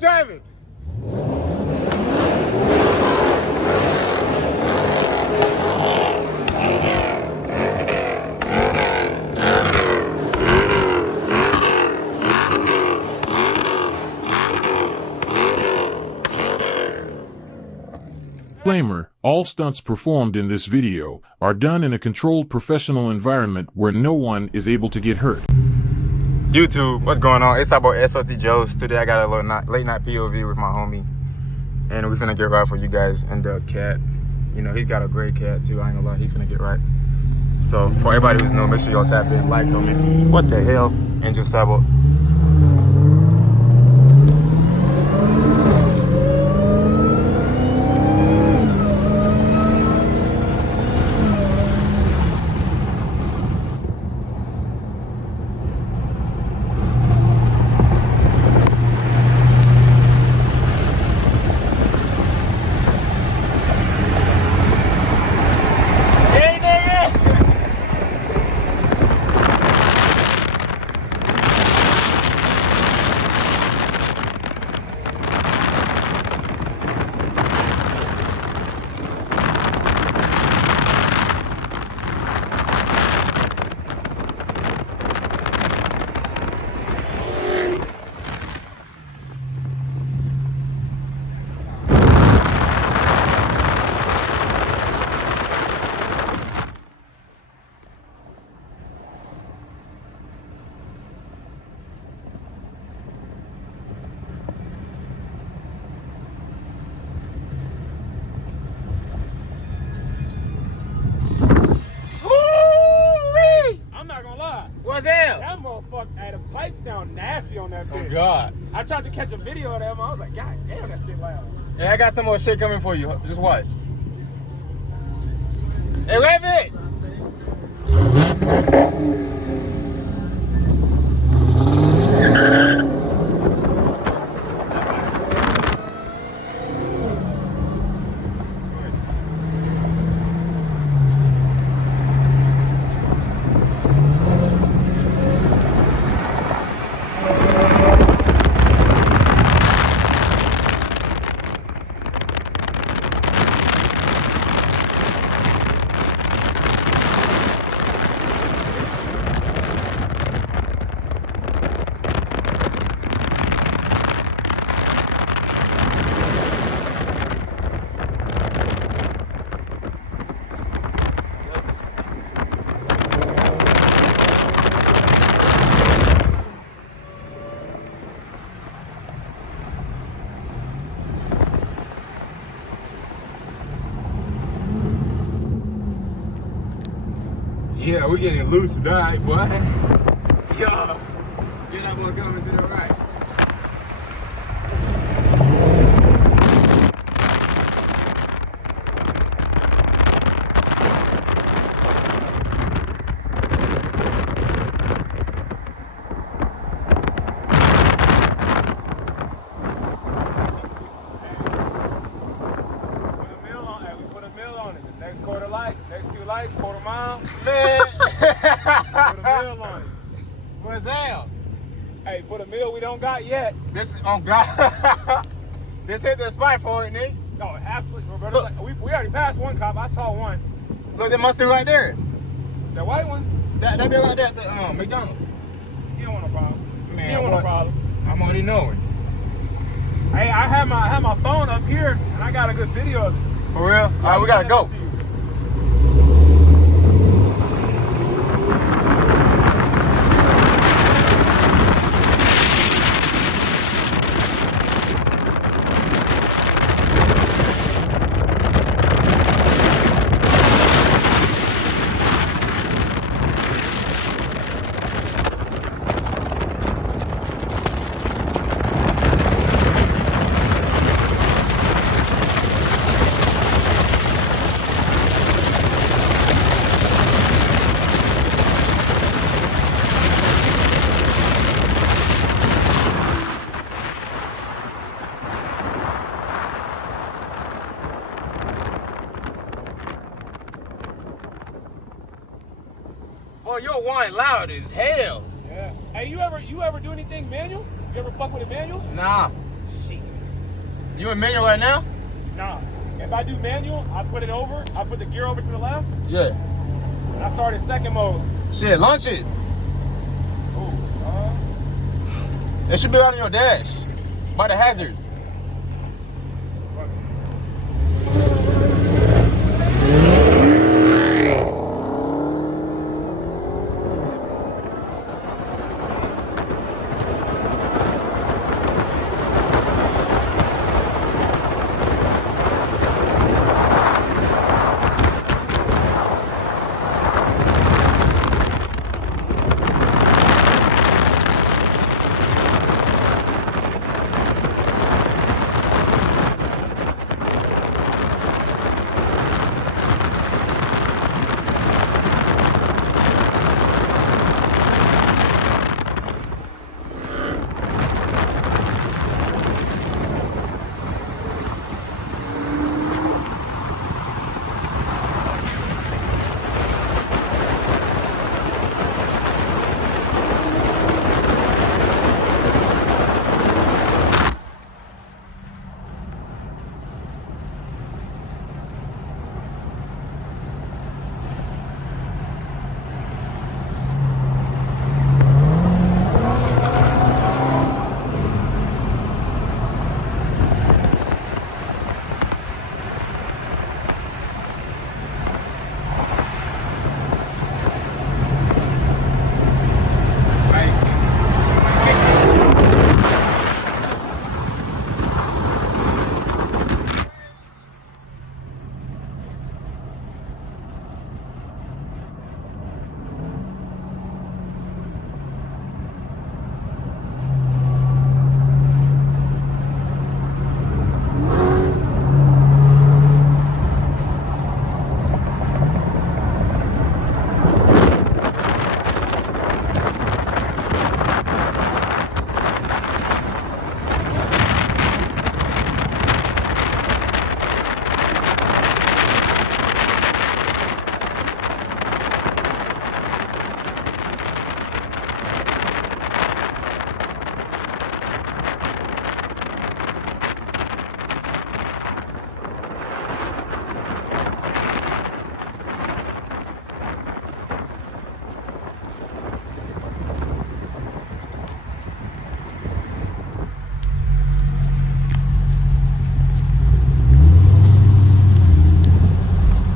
driving. Disclaimer, all stunts performed in this video are done in a controlled professional environment where no one is able to get hurt. YouTube, what's going on? It's our boy SOT Joes. Today I got a little late night POV with my homie. And we finna get right for you guys and the cat. You know, he's got a great cat too, I ain't gonna lie, he finna get right. So, for everybody who's new, make sure y'all tap in, like, comment, what the hell, and just sabo. What's that? That motherfucker, hey, the pipes sound nasty on that bitch. Oh God. I tried to catch a video of them. I was like, God damn, that shit loud. Hey, I got some more shit coming for you. Just watch. Hey, Rabbit! Yeah, we getting loose tonight, boy. Yo, you're not gonna come into the right. Next 2 lights, quarter mile. Man. Put a mill on it. What's that? Hey, put a mill we don't got yet. This is, oh God. This ain't the spot for it, nigga. No, absolutely. Roberto, like, we already passed one cop. I saw one. Look, that mustard right there. That white one? That be right there at the McDonald's. He don't want no problem. Man, he don't want no problem. I'm already knowing. Hey, I had my phone up here and I got a good video of it. For real? All right, we gotta go. Boy, your wine loud as hell. Yeah. Hey, you ever do anything manual? You ever fuck with a manual? Nah. Shit. You in manual right now? Nah. If I do manual, I put it over. I put the gear over to the left. Yeah. And I start in second mode. Shit, launch it. Ooh. It should be on your dash. By the hazard.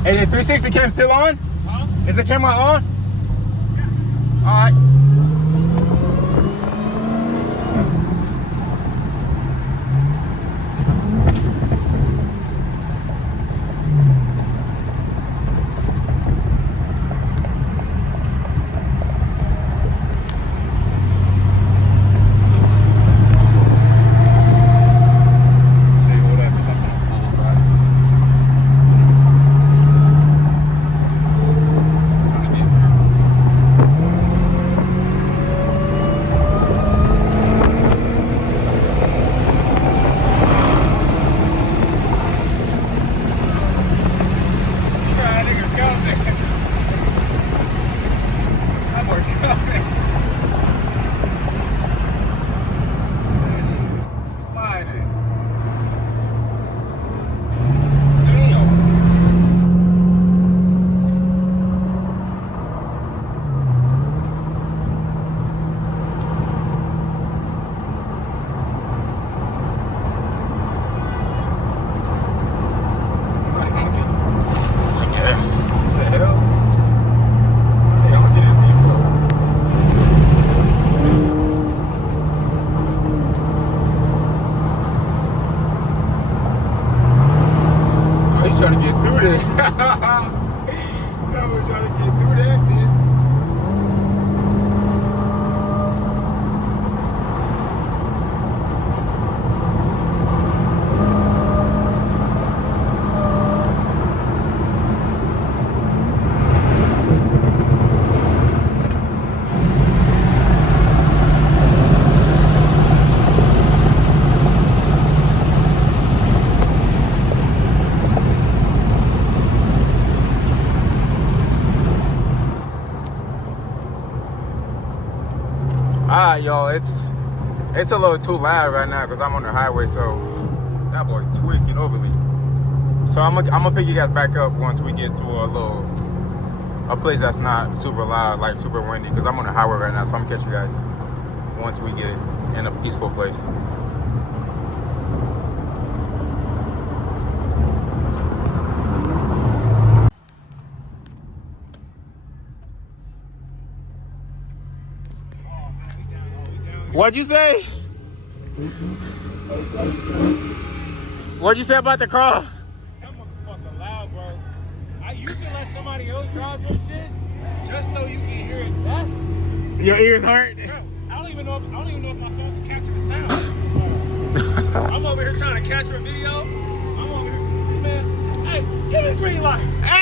Hey, the 360 cam still on? Huh? Is the camera on? Yeah. All right. Trying to get through there. That was trying to get through that bitch. Y'all, it's a little too loud right now because I'm on the highway, so That boy tweaking overly. So I'm gonna pick you guys back up once we get to a place that's not super loud, like super windy, because I'm on the highway right now. So I'm gonna catch you guys once we get in a peaceful place. What'd you say? What'd you say about the car? That motherfucker loud, bro. I used to let somebody else drive this shit just so you can hear it. That's Your ears hurt? bro, I don't even know if my phone can capture the sound. I'm over here trying to capture a video. I'm over here, man. Hey, give me the green light. Hey.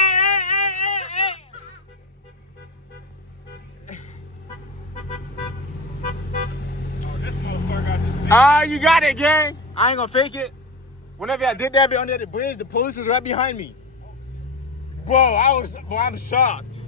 Oh, this motherfucker got this thing. You got it, gang. I ain't gonna fake it. Whenever I did that bit under the bridge, the police was right behind me. Bro, I'm shocked.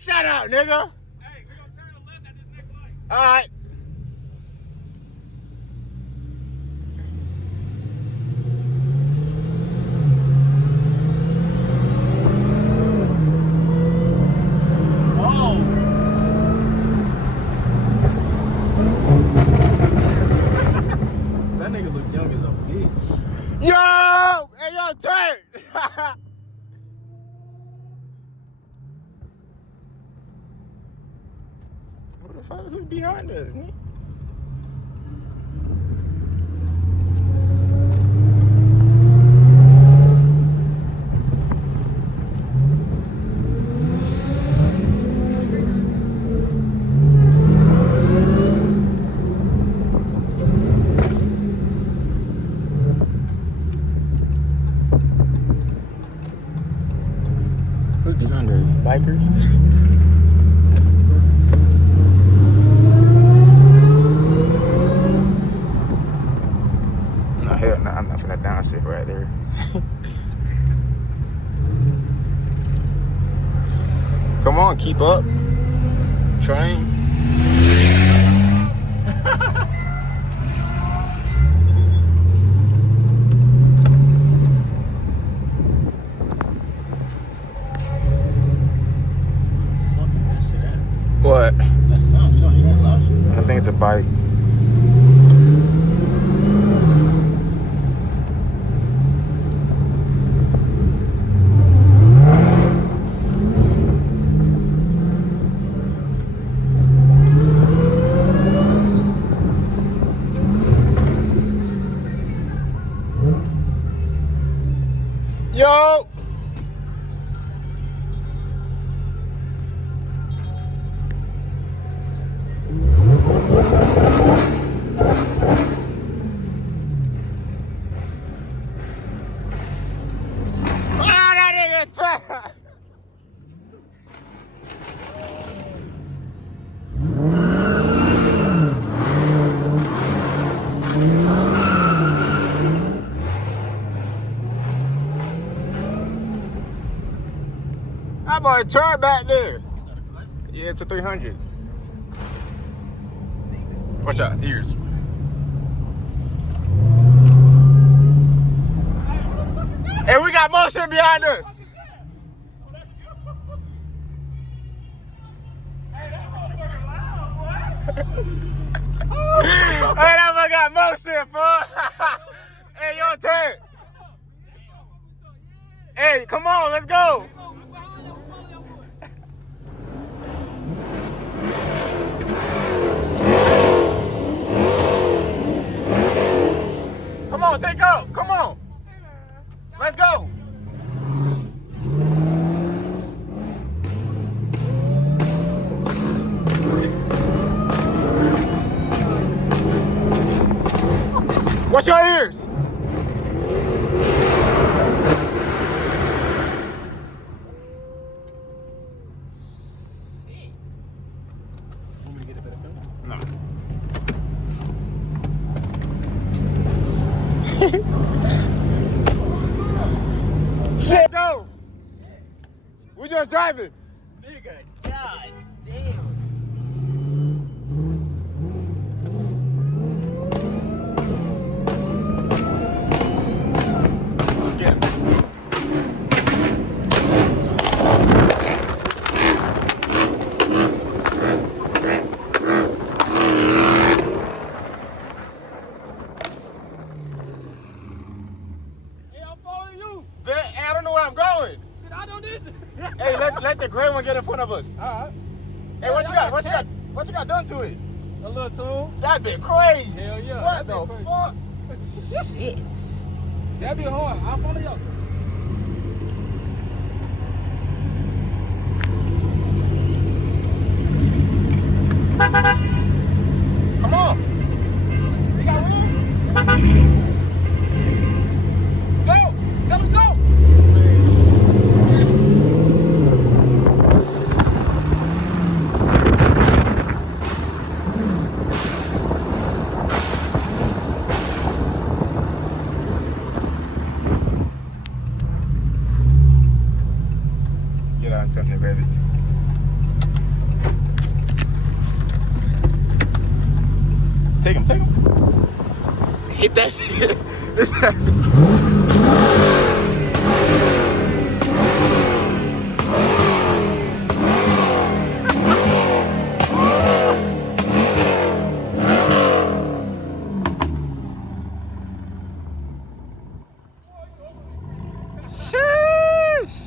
Shut up, nigga. Hey, we're gonna turn left at this next light. Alright. That nigga look young as a bitch. Yo! Hey, yo, turn! Who the fuck? Who's behind us, nigga? Who's behind us? Bikers? No, hell no, I'm not finna downshift right there. Come on, keep up. Train. What? That sound, you don't hear that loud shit. I think it's a bike. Yo! How about a turn back there? Yeah, it's a 300. Watch out, ears. Hey, we got motion behind us. Hey, that one got motion, fool. Hey, your turn. Hey, come on, let's go. on, take off. Come on. Let's go. Watch your ears. Want me to get a better film? No. Shit, no. We just driving. Nigga, god damn. Get him. Hey, I'm following you. I don't know where I'm going. Shit, I don't need to. Hey, let the gray one get in front of us. Alright. Hey, what you got? What you got done to it? A little tune. That been crazy. Hell yeah. What that the been fuck? Shit. That'd be hard. I'll follow y'all. Come on. You got room? Go! Tell him go! Get out and come here, baby. Take him, take him. Hit that shit. It's that. Sheesh.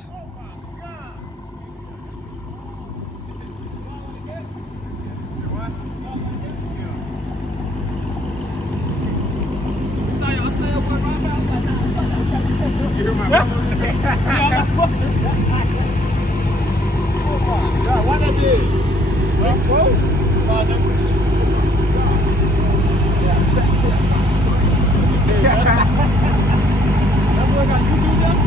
You hear my mama? Oh my God, why that big? 6'4"? That boy got YouTube channel?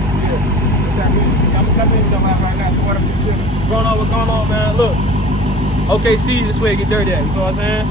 I'm stepping in the lab right now, so what if you kill me? What's going on, man? Look. OKC, this way it get dirty at. You know what I'm saying?